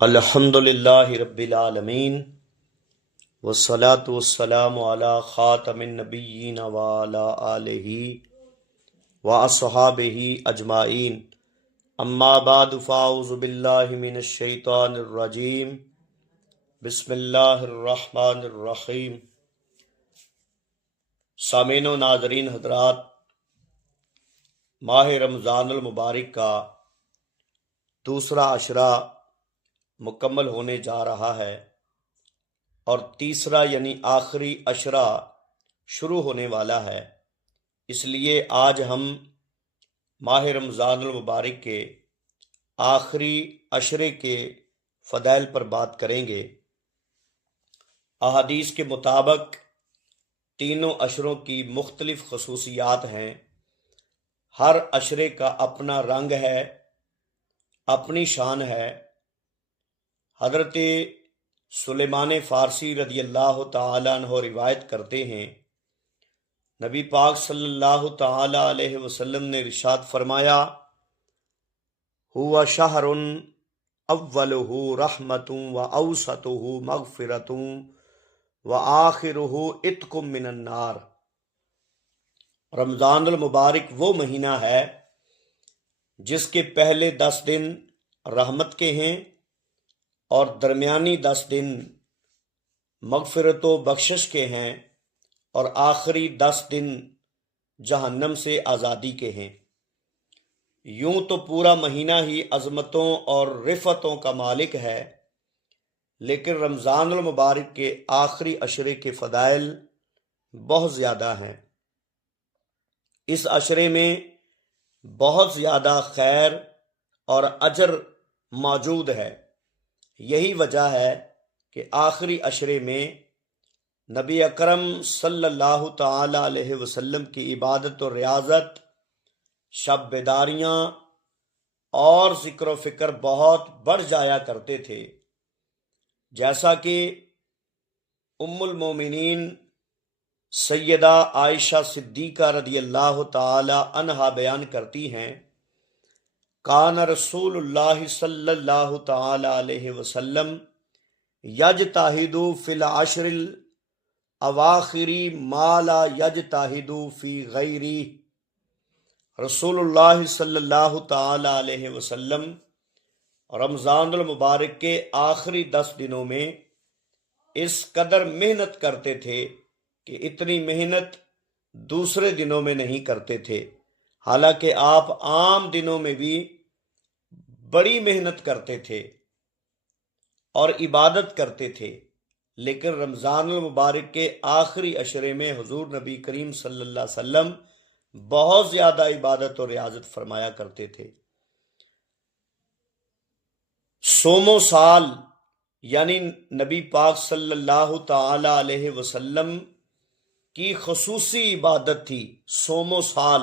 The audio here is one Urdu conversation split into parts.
الحمد للہ رب العالمین والصلاة والسلام علی خاتم النبیین وعلی آلہ واصحابہ اجمعین اما بعد فاعوذ باللہ من الشیطان الرجیم بسم اللہ الرحمن الرحیم۔ سامعین و ناظرین حضرات، ماہ رمضان المبارک کا دوسرا عشرہ مکمل ہونے جا رہا ہے اور تیسرا یعنی آخری عشرہ شروع ہونے والا ہے۔ اس لیے آج ہم ماہ رمضان المبارک کے آخری عشرے کے فضائل پر بات کریں گے۔ احادیث کے مطابق تینوں عشروں کی مختلف خصوصیات ہیں۔ ہر عشرے کا اپنا رنگ ہے، اپنی شان ہے۔ حضرت سلیمان فارسی رضی اللہ تعالیٰ عنہ روایت کرتے ہیں، نبی پاک صلی اللہ تعالیٰ علیہ وسلم نے ارشاد فرمایا، ہوا شہر اولہ رحمت و اوسطہ مغفرۃ و آخرہ عتق من النار۔ رمضان المبارک وہ مہینہ ہے جس کے پہلے 10 دن رحمت کے ہیں اور درمیانی 10 دن مغفرت و بخشش کے ہیں اور آخری 10 دن جہنم سے آزادی کے ہیں۔ یوں تو پورا مہینہ ہی عظمتوں اور رفتوں کا مالک ہے، لیکن رمضان المبارک کے آخری عشرے کے فضائل بہت زیادہ ہیں۔ اس عشرے میں بہت زیادہ خیر اور اجر موجود ہے۔ یہی وجہ ہے کہ آخری عشرے میں نبی اکرم صلی اللہ تعالی علیہ وسلم کی عبادت و ریاضت، شب بیداریاں اور ذکر و فکر بہت بڑھ جایا کرتے تھے، جیسا کہ ام المومنین سیدہ عائشہ صدیقہ رضی اللہ تعالی عنہا بیان کرتی ہیں، کان رسول اللہ صلی اللہ تعالی علیہ وسلم یجتہد فی العشر الاواخر ما لا یجتہد فی غیرہ۔ رسول اللہ صلی اللہ تعالی علیہ وسلم رمضان المبارک کے آخری 10 دنوں میں اس قدر محنت کرتے تھے کہ اتنی محنت دوسرے دنوں میں نہیں کرتے تھے۔ حالانکہ آپ عام دنوں میں بھی بڑی محنت کرتے تھے اور عبادت کرتے تھے، لیکن رمضان المبارک کے آخری عشرے میں حضور نبی کریم صلی اللہ علیہ وسلم بہت زیادہ عبادت اور ریاضت فرمایا کرتے تھے۔ صوم و سال یعنی نبی پاک صلی اللہ تعالی علیہ وسلم کی خصوصی عبادت تھی صوم و سال۔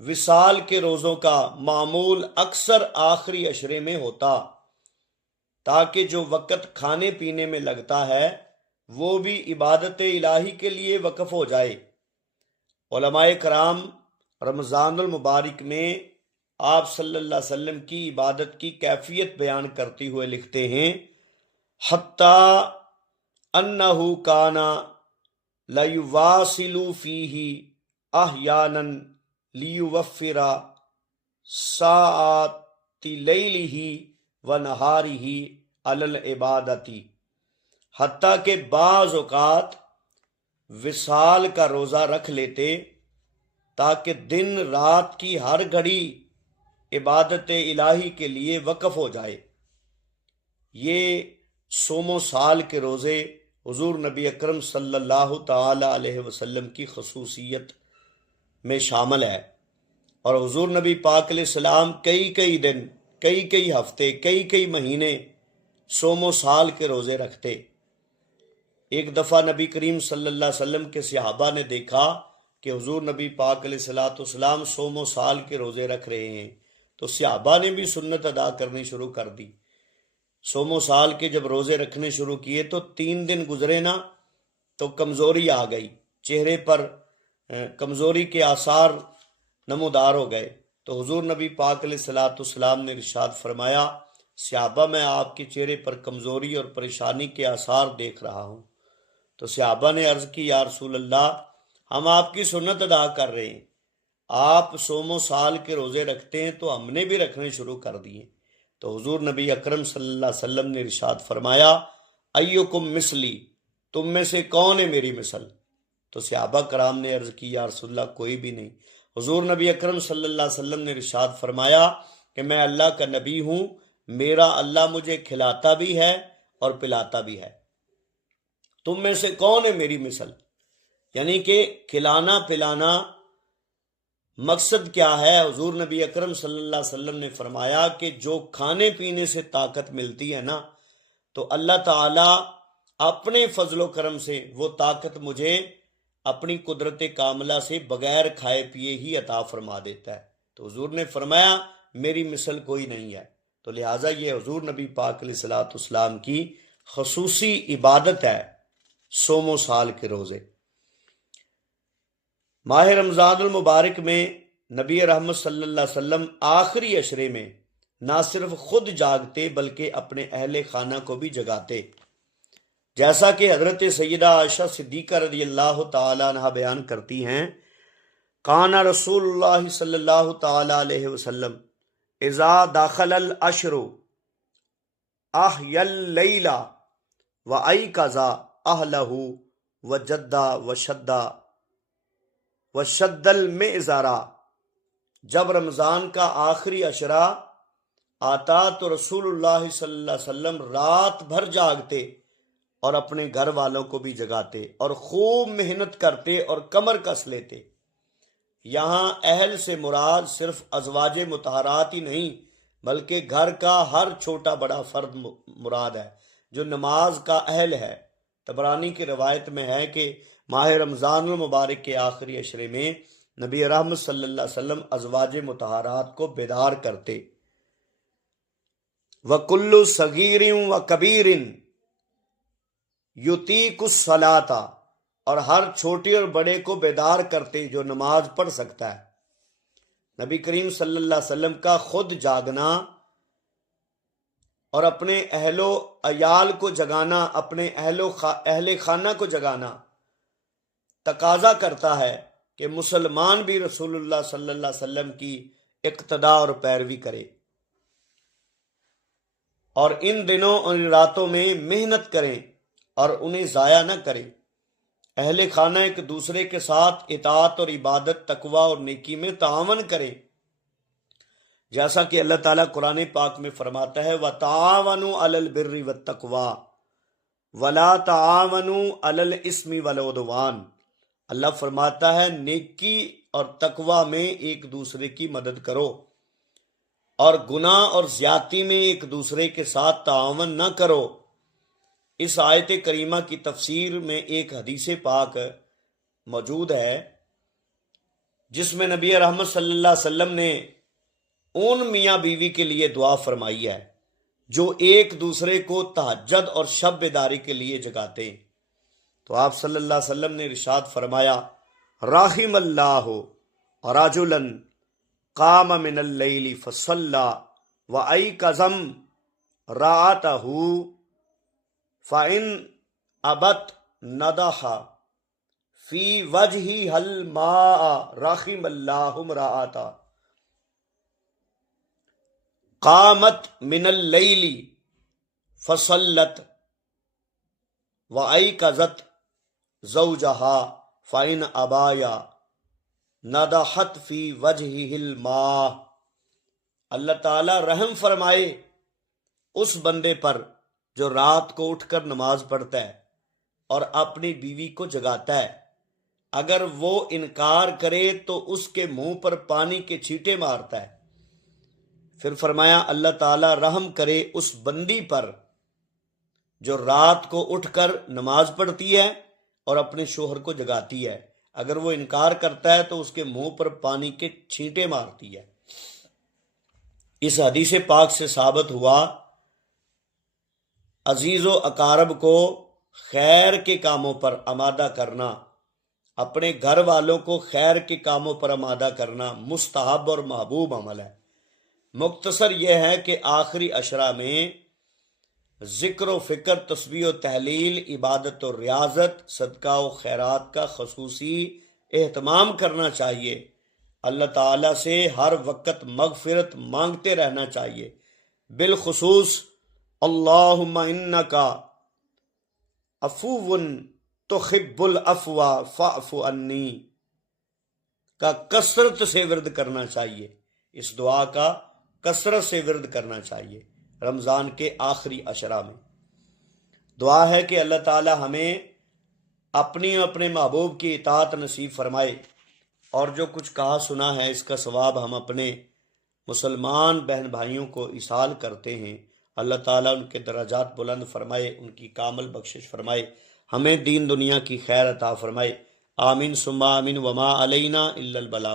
وصال کے روزوں کا معمول اکثر آخری عشرے میں ہوتا، تاکہ جو وقت کھانے پینے میں لگتا ہے وہ بھی عبادت الہی کے لیے وقف ہو جائے۔ علماء کرام رمضان المبارک میں آپ صلی اللہ علیہ وسلم کی عبادت کی کیفیت بیان کرتے ہوئے لکھتے ہیں، حتیٰ انہ کانا لیواصل فیہ احیانا لیوفر ساعات لیلہ و نہارہ علی العبادۃ۔ حتیٰ کہ بعض اوقات وصال کا روزہ رکھ لیتے تاکہ دن رات کی ہر گھڑی عبادت الہی کے لیے وقف ہو جائے۔ یہ صوم و سال کے روزے حضور نبی اکرم صلی اللہ تعالی علیہ وسلم کی خصوصیت میں شامل ہے، اور حضور نبی پاک علیہ السلام کئی دن، کئی ہفتے، کئی مہینے صوم و سال کے روزے رکھتے۔ ایک دفعہ نبی کریم صلی اللہ علیہ وسلم کے صحابہ نے دیکھا کہ حضور نبی پاک علیہ السلام صوم و سال کے روزے رکھ رہے ہیں، تو صحابہ نے بھی سنت ادا کرنی شروع کر دی۔ صوم و سال کے جب روزے رکھنے شروع کیے تو 3 دن گزرے نا تو کمزوری آ گئی، چہرے پر کمزوری کے آثار نمودار ہو گئے، تو حضور نبی پاک علیہ السلام نے ارشاد فرمایا، صحابہ میں آپ کے چہرے پر کمزوری اور پریشانی کے آثار دیکھ رہا ہوں۔ تو صحابہ نے عرض کی یا رسول اللہ ہم آپ کی سنت ادا کر رہے ہیں، آپ صوم و سال کے روزے رکھتے ہیں تو ہم نے بھی رکھنے شروع کر دیے۔ تو حضور نبی اکرم صلی اللہ علیہ وسلم نے ارشاد فرمایا ایکم مثلی، تم میں سے کون ہے میری مثل؟ تو صحابہ کرام نے عرض کی یا رسول اللہ کوئی بھی نہیں۔ حضور نبی اکرم صلی اللہ علیہ وسلم نے ارشاد فرمایا کہ میں اللہ کا نبی ہوں، میرا اللہ مجھے کھلاتا بھی ہے اور پلاتا بھی ہے، تم میں سے کون ہے میری مثل؟ یعنی کہ کھلانا پلانا مقصد کیا ہے؟ حضور نبی اکرم صلی اللہ علیہ وسلم نے فرمایا کہ جو کھانے پینے سے طاقت ملتی ہے نا، تو اللہ تعالی اپنے فضل و کرم سے وہ طاقت مجھے اپنی قدرت کاملہ سے بغیر کھائے پیے ہی عطا فرما دیتا ہے۔ تو حضور نے فرمایا میری مثل کوئی نہیں ہے۔ تو لہٰذا یہ حضور نبی پاک علیہ الصلوۃ والسلام کی خصوصی عبادت ہے صوم و سال کے روزے۔ ماہ رمضان المبارک میں نبی رحمت صلی اللہ علیہ وسلم آخری عشرے میں نہ صرف خود جاگتے بلکہ اپنے اہل خانہ کو بھی جگاتے، جیسا کہ حضرت سیدہ عائشہ صدیقہ رضی اللہ تعالی عنہ بیان کرتی ہیں کان رسول اللہ صلی اللہ تعالی علیہ وسلم اذا داخل العشر احیا اللیل وایقظ اہلہ وجدا وشد المئزرا۔ جب رمضان کا آخری عشرہ آتا تو رسول اللہ صلی اللہ علیہ وسلم رات بھر جاگتے اور اپنے گھر والوں کو بھی جگاتے اور خوب محنت کرتے اور کمر کس لیتے۔ یہاں اہل سے مراد صرف ازواج مطہرات ہی نہیں بلکہ گھر کا ہر چھوٹا بڑا فرد مراد ہے جو نماز کا اہل ہے۔ طبرانی کی روایت میں ہے کہ ماہ رمضان المبارک کے آخری عشرے میں نبی رحمت صلی اللہ علیہ وسلم ازواج مطہرات کو بیدار کرتے۔ وَكُلُّ صَغِيرٍ وَكَبِيرٍ یُطِیقُ الصَّلَاةَ، اور ہر چھوٹے اور بڑے کو بیدار کرتے جو نماز پڑھ سکتا ہے۔ نبی کریم صلی اللہ علیہ وسلم کا خود جاگنا اور اپنے اہل و عیال کو جگانا، اپنے اہل خانہ کو جگانا تقاضا کرتا ہے کہ مسلمان بھی رسول اللہ صلی اللہ علیہ وسلم کی اقتداء اور پیروی کرے اور ان دنوں اور راتوں میں محنت کریں اور انہیں ضائع نہ کریں۔ اہل خانہ ایک دوسرے کے ساتھ اطاعت اور عبادت، تقوی اور نیکی میں تعاون کریں، جیسا کہ اللہ تعالیٰ قرآن پاک میں فرماتا ہے وَتَعَاوَنُوا عَلَى الْبِرِّ وَالتَّقْوَى وَلَا تَعَاوَنُوا عَلَى الْإِثْمِ وَالْعُدْوَانِ۔ اللہ فرماتا ہے نیکی اور تقوی میں ایک دوسرے کی مدد کرو اور گناہ اور زیادتی میں ایک دوسرے کے ساتھ تعاون نہ کرو۔ اس آیت کریمہ کی تفسیر میں ایک حدیث پاک موجود ہے جس میں نبی رحمت صلی اللہ علیہ وسلم نے ان میاں بیوی کے لیے دعا فرمائی ہے جو ایک دوسرے کو تہجد اور شب بیداری کے لیے جگاتے ہیں۔ تو آپ صلی اللہ علیہ وسلم نے ارشاد فرمایا رحم اللہ رجلا قام من اللیل فصلی وایقظ امرأتہ فَإِنْ أَبَتْ نَضَحَ فِي وَجْهِهَا الْمَاءَ رَحِمَ اللَّهُ امْرَأَتَهُ قَامَتْ مِنَ اللَّيْلِ فَصَلَّتْ وَأَيْقَظَتْ زَوْجَهَا فَإِنْ أَبَايَا نَضَحَتْ فِي وَجْهِهِ الْمَاءَ۔ اللہ تعالیٰ رحم فرمائے اس بندے پر جو رات کو اٹھ کر نماز پڑھتا ہے اور اپنی بیوی کو جگاتا ہے، اگر وہ انکار کرے تو اس کے منہ پر پانی کے چھینٹے مارتا ہے۔ پھر فرمایا اللہ تعالیٰ رحم کرے اس بندی پر جو رات کو اٹھ کر نماز پڑھتی ہے اور اپنے شوہر کو جگاتی ہے، اگر وہ انکار کرتا ہے تو اس کے منہ پر پانی کے چھینٹے مارتی ہے۔ اس حدیث پاک سے ثابت ہوا عزیز و اقارب کو خیر کے کاموں پر آمادہ کرنا، اپنے گھر والوں کو خیر کے کاموں پر آمادہ کرنا مستحب اور محبوب عمل ہے۔ مختصر یہ ہے کہ آخری عشرہ میں ذکر و فکر، تسبیح و تحلیل، عبادت و ریاضت، صدقہ و خیرات کا خصوصی اہتمام کرنا چاہیے۔ اللہ تعالیٰ سے ہر وقت مغفرت مانگتے رہنا چاہیے، بالخصوص اللہم انکا عفو تحب العفو فاعف عنی کا کثرت سے ورد کرنا چاہیے۔ اس دعا کا کثرت سے ورد کرنا چاہیے رمضان کے آخری عشرہ میں۔ دعا ہے کہ اللہ تعالی ہمیں اپنے محبوب کی اطاعت نصیب فرمائے، اور جو کچھ کہا سنا ہے اس کا ثواب ہم اپنے مسلمان بہن بھائیوں کو ایصال کرتے ہیں۔ اللہ تعالیٰ ان کے درجات بلند فرمائے، ان کی کامل بخشش فرمائے، ہمیں دین دنیا کی خیر عطا فرمائے۔ آمین ثم آمین، وما علینا الا البلاغ۔